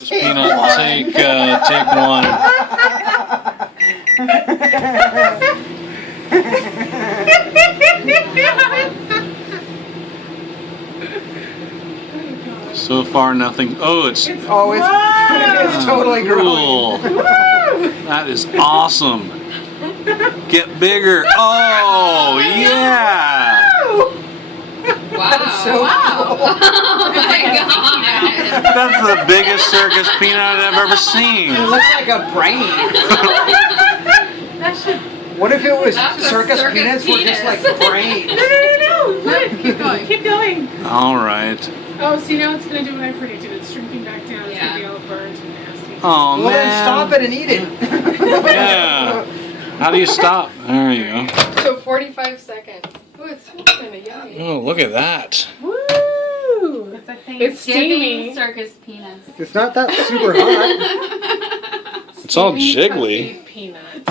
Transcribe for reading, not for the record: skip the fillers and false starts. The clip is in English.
Peanut, take one. So far, nothing. Oh, it's it's totally cool. That is awesome. Get bigger. Oh, yeah. Wow. So wow. cool. Oh my god. That's the biggest circus peanut I've ever seen. It looks like a brain. That should. What if it was That's a circus circus peanuts were just like brains? No. Look, keep going. Keep going. All right. Oh, see, now it's going to do what I predicted. It's shrinking back down. It's Yeah. going to be all burnt and nasty. Oh, Well, man. then stop it and eat it. Yeah. How do you stop? There you go. So 45 seconds. Oh, it's kind of yummy. Oh, look at that. Woo! It's a It's steamy. Thanksgiving circus peanuts. It's not that super hot. It's all Steamy jiggly. puffy peanut.